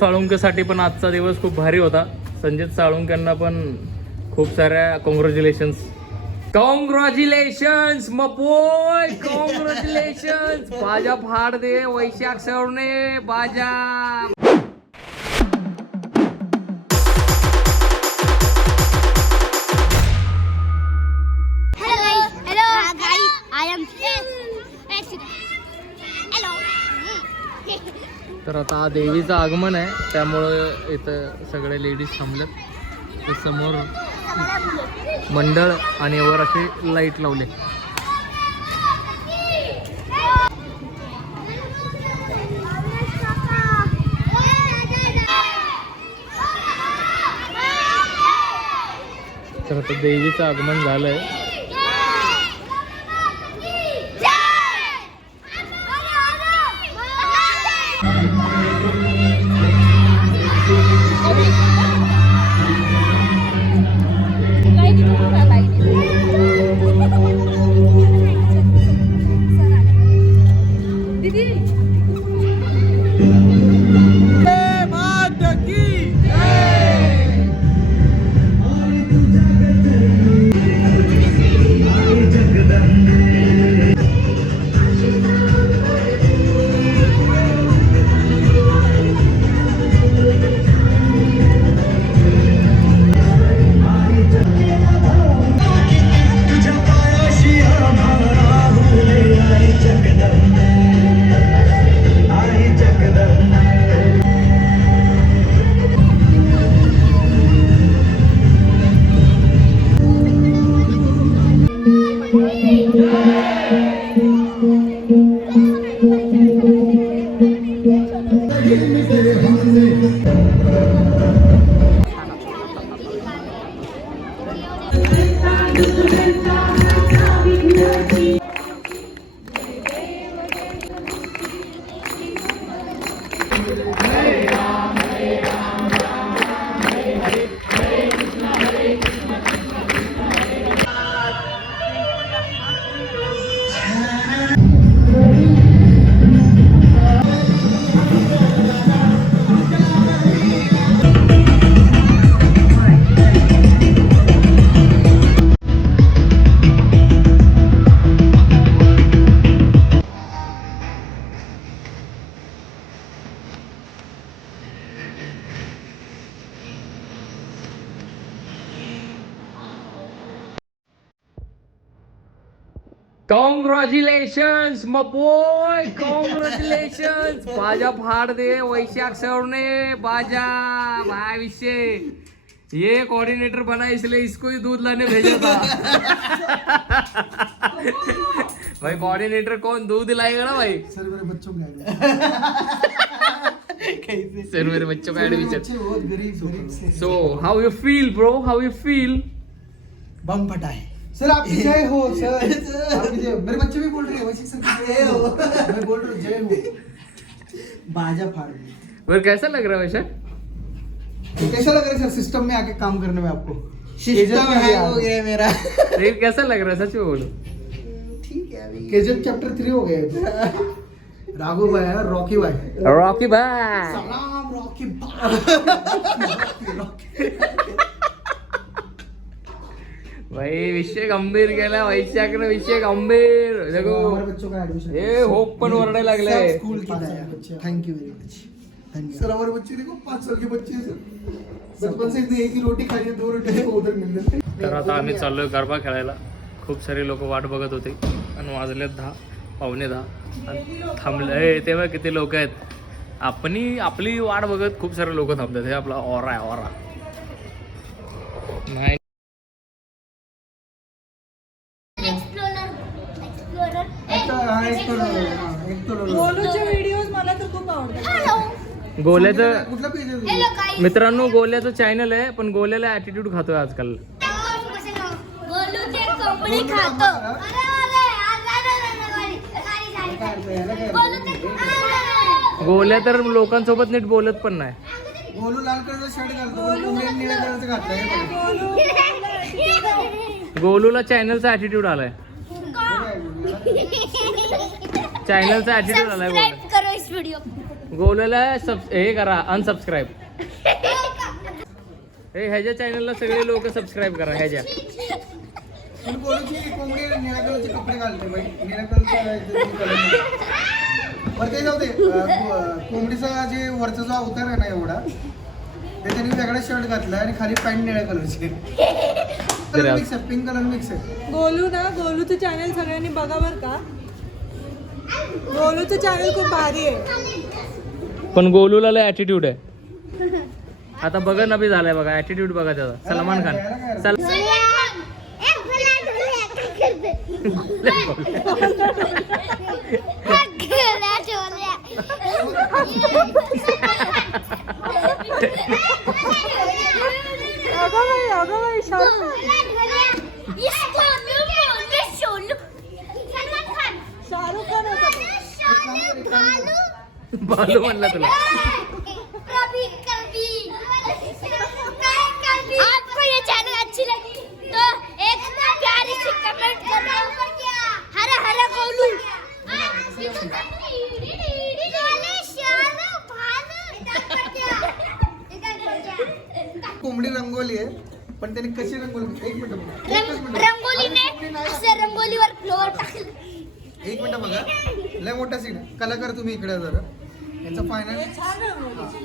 साळुंकेसाठी पण आजचा दिवस खूप भारी होता. संजित साळुंकेंना पण खूप साऱ्या कॉंग्रॅच्युलेशन्स कॉंग्रॅच्युलेशन्स मपोय कॉंग्रॅच्युलेशन्स बाजा फाड दे वैशाख सवणे बाजा! Hello guys. Hello guys. I am तर आता देवीचं आगमन आहे. त्यामुळं इथं सगळे लेडीज थांबलेत. तर समोर मंडळ आणि वर असे लाइट लावले. तर आता देवीचं आगमन झालंय कॉंग्रॅच्युलेशन्स मपोय कॉंग्रॅच्युलेशन्स बाजा फाड दे वैशाख सवणे बाजा. भाई विषय ये कोऑर्डिनेटर बना इसलिए इसको ही दूध लाने भेजा था. भाई कोऑर्डिनेटर कौन? दूध लाएगा ना भाई? सर मेरे बच्चों का कैसे? सर मेरे बच्चों का एडमिशन बहुत गरीब गरीब से so how you feel bro how you feel bomb फटा है सर आपकी जय हो सर। आपकी जय हो। मेरे बच्चे भी बोल रहे हैं वैसे सर की जय हो। मैं बोल रहा हूँ जय हो। बाजा फाड़ दी और कैसा लग रहा है वैसे? कैसा लग रहा है सर सिस्टम में आके काम करने में आपको? सिस्टम हैंग हो गया मेरा। ये कैसा लग रहा है? सच में बोलो। ठीक है अभी। केजीएफ चैप्टर थ्री हो गया राघव भाई है रॉकी भाई। रॉकी भाई। सलाम रॉकी भाई। भाई विषय गंभीर गेला वैशाख विषय गंभीर. देखो हमारे बच्चों का एडमिशन हे होप पण ओरडे लागले. सब स्कूल की दया thank you very much sir हमारे बच्चे देखो पाँच साल के बच्चे हैं सर. बचपन से इतने एक ही रोटी खाई है दो रोटी है, उधर मिल रहे तर आता आम्ही चाललोय गरबा खेळायला. खूप सारे लोक वाट बघत होते. आणि वाजले दहा पावणे दहा. आणि थांबले. हे तेव्हा किती लोक आहेत. आपणी आपली वाट बघत खूप सारे लोक थांबतात हे आपला ओरा आहे ओरा नाही एक्सप्लोरर आता हा एक तो हा, एक तो गोलूचे व्हिडिओ मला तर खूप आवडतात हॅलो गोल्याचं मित्रांनो गोल्याचं चॅनल आहे पण गोल्याला ऍटिट्यूड खातोय आजकाल गोल्या तर लोकांसोबत नीट बोलत पण नाही गोलू लाल शर्ट गोलूला चॅनलचा ऍटिट्यूड आलाय चॅनलचा ऍटिट्यूड आलाय सब्सक्राइब करो इस गोलूला सब हे करा अनसबस्क्राईब हे ह्याच्या चॅनलला सगळे लोक सबस्क्राईब करा ह्याच्या. पण गोलूची कोंबडी निळ्या कलरचे कपडे घालते ते जाऊ दे अं, कोंबडीचा जे वरचा जो अवतार आहे ना एवढा ते त्यांनी वेगळा शर्ट घातला आणि खाली पॅन्ट निळ्या कलरची कलर मिक्स आहे पिंक कलर मिक्स आहे. गोलू ना गोलूचं चॅनल सगळ्यांनी बघा बर का. गोलूचं चॅनल खूप भारी आहे. पण गोलूला लय ॲटिट्यूड आहे. आता बघा नबी झालाय बघा ॲटिट्यूड बघा त्याचा. सलमान खान. सल अगं बाई अगं बाई शाहरुख शाहरुख खान होता तो. बालू म्हणला तुला. आपको ये चैनल अच्छी लगी तो एक प्यारी सी कमेंट करना हरा हरा गोलू कोंबडी रंगोली आहे पण त्यांनी कशी रंगोली एक मिनिट बघा. एकच मिनिट रंगोलीने असं रंगोलीवर फ्लोअर टाकलं. एक मिनिट बघा. लय मोठा सीन कलाकार तुम्ही इकडे जरा. यांचा फायनल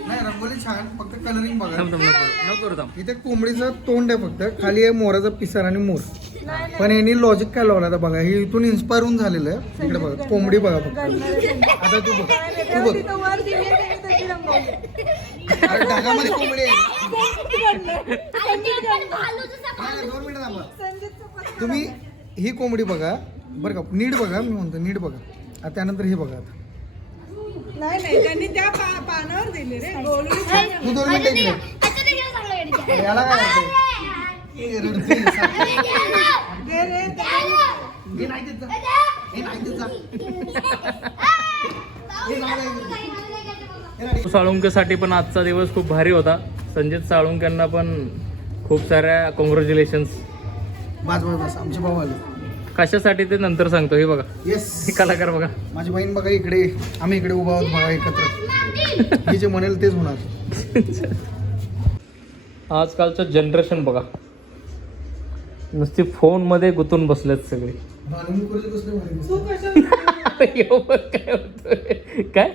नाही रंगोली छान फक्त कलरिंग बघा. थांब थांब नको करू, नको करू थांब. इथे कोंबडीचं तोंड आहे फक्त खाली आहे मोराचा पिसार आणि मोर. पण यांनी लॉजिक काय लावलं आता बघा हे इथून इन्स्पायर होऊन झालेलं आहे. इकडे बघा कोंबडी बघा फक्त. आता तू बघ तू बघ. अरे ढगामध्ये कोंबडी आहे. नाही, दोन मिनिटं थांबा. तुम्ही ही कोंबडी बघा बरं का नीट बघा मी म्हणतो नीट बघा. आता त्यानंतर हे बघा आता. नाही नाही त्यांनी त्या पा- पानावर दिली रे. गोलू छान तू दोन मिनिटं इकडे. आता ते घेऊन चांगलं गाडीचं. अरे, याला काय करते हे रडते, सारखं. दे रे हे नाही देत जा. हे नाही देत जा. हे जाऊ दे. हे नाही. साळुंकेसाठी पण आजचा दिवस खूप भारी होता. संजित साळुंक्यांना पण खूप साऱ्या कॉंग्रॅच्युलेशन्स बाज बाज बाज आमचे भाऊ आले. कशासाठी ते नंतर सांगतो हे बघा. येस हे कलाकार बघा. माझी बहीण बघा इकडे आम्ही इकडे उभा आहोत बघा एकत्र. हे जे म्हणेल तेच होणार. आजकालचं जनरेशन बघा. नुसती फोनमध्ये गुंतून बसलेत सगळे. काय होतंय? काय?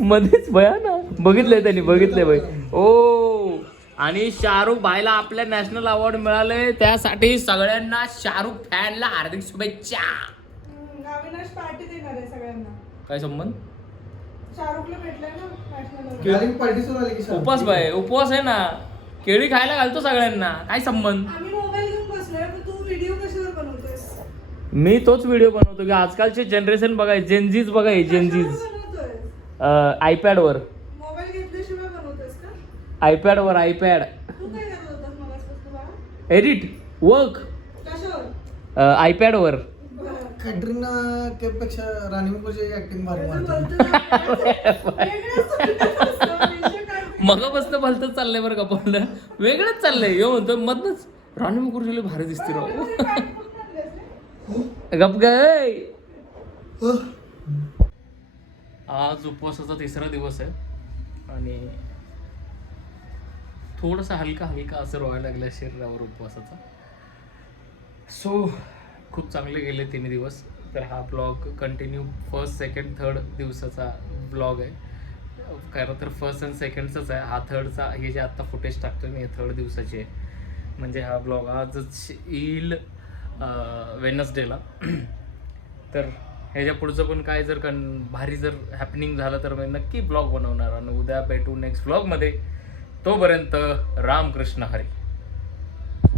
मध्येच भया ना. बघितलंय त्यांनी बघितलंय बाई. ओ आणि शाहरुख भाईला आपल्या नॅशनल अवॉर्ड मिळाले. त्यासाठी सगळ्यांना शाहरुख फॅनला हार्दिक शुभेच्छा. अविनाश पार्टी देणार आहे सगळ्यांना. काय संबंध? शाहरुखला भेटलंय ना नॅशनल राणी पार्टी सुरू आली की शाहरुख? उपवास भाई उपवास आहे ना. केळी खायला घालतो सगळ्यांना. काय संबंध? आम्ही मोबाईल घेऊन बसलोय पण तू व्हिडिओ कशावर बनवतोयस? मी तोच व्हिडिओ बनवतो की आजकालचे जनरेशन बघाय जेनजीज बघाय जेनजीज बनवतोय आयपॅडवर मोबाईल घेतल्याशिवाय बनवतोयस का आयपॅडवर आयपॅड एडिट वर्क आयपॅडवर. कॅटरीना पेक्षा राणी मुखर्जी ऍक्टिंग भारी काय? मगापासून भलतच चाललंय बरं का पण वेगळंच चाललंय. यो म्हणतो मधनच राणी मुखर्जीला भारी दिसते राव गप गाय आज उपवासाचा तिसरा दिवस आहे. आणि थोडासा हलका हलका असं व्हायला लागला शरीरावर उपवासाचा. सो खूप चांगले गेले तिन्ही दिवस. तर हा blog continue first second third दिवसाचा ब्लॉग आहे. खरं तर फर्स्ट अँड सेकंडचाच आहे. हा थर्डचा हे जे आत्ता फुटेज टाकतो मी हे थर्ड दिवसाचे आहे. म्हणजे हा ब्लॉग आजच येईल वेनसडेला तर ह्याच्या पुढचं पण काय जर कन भारी जर हॅपनिंग झालं तर मी नक्की ब्लॉग बनवणार आणि उद्या भेटू नेक्स्ट ब्लॉगमध्ये तोपर्यंत रामकृष्ण हरी.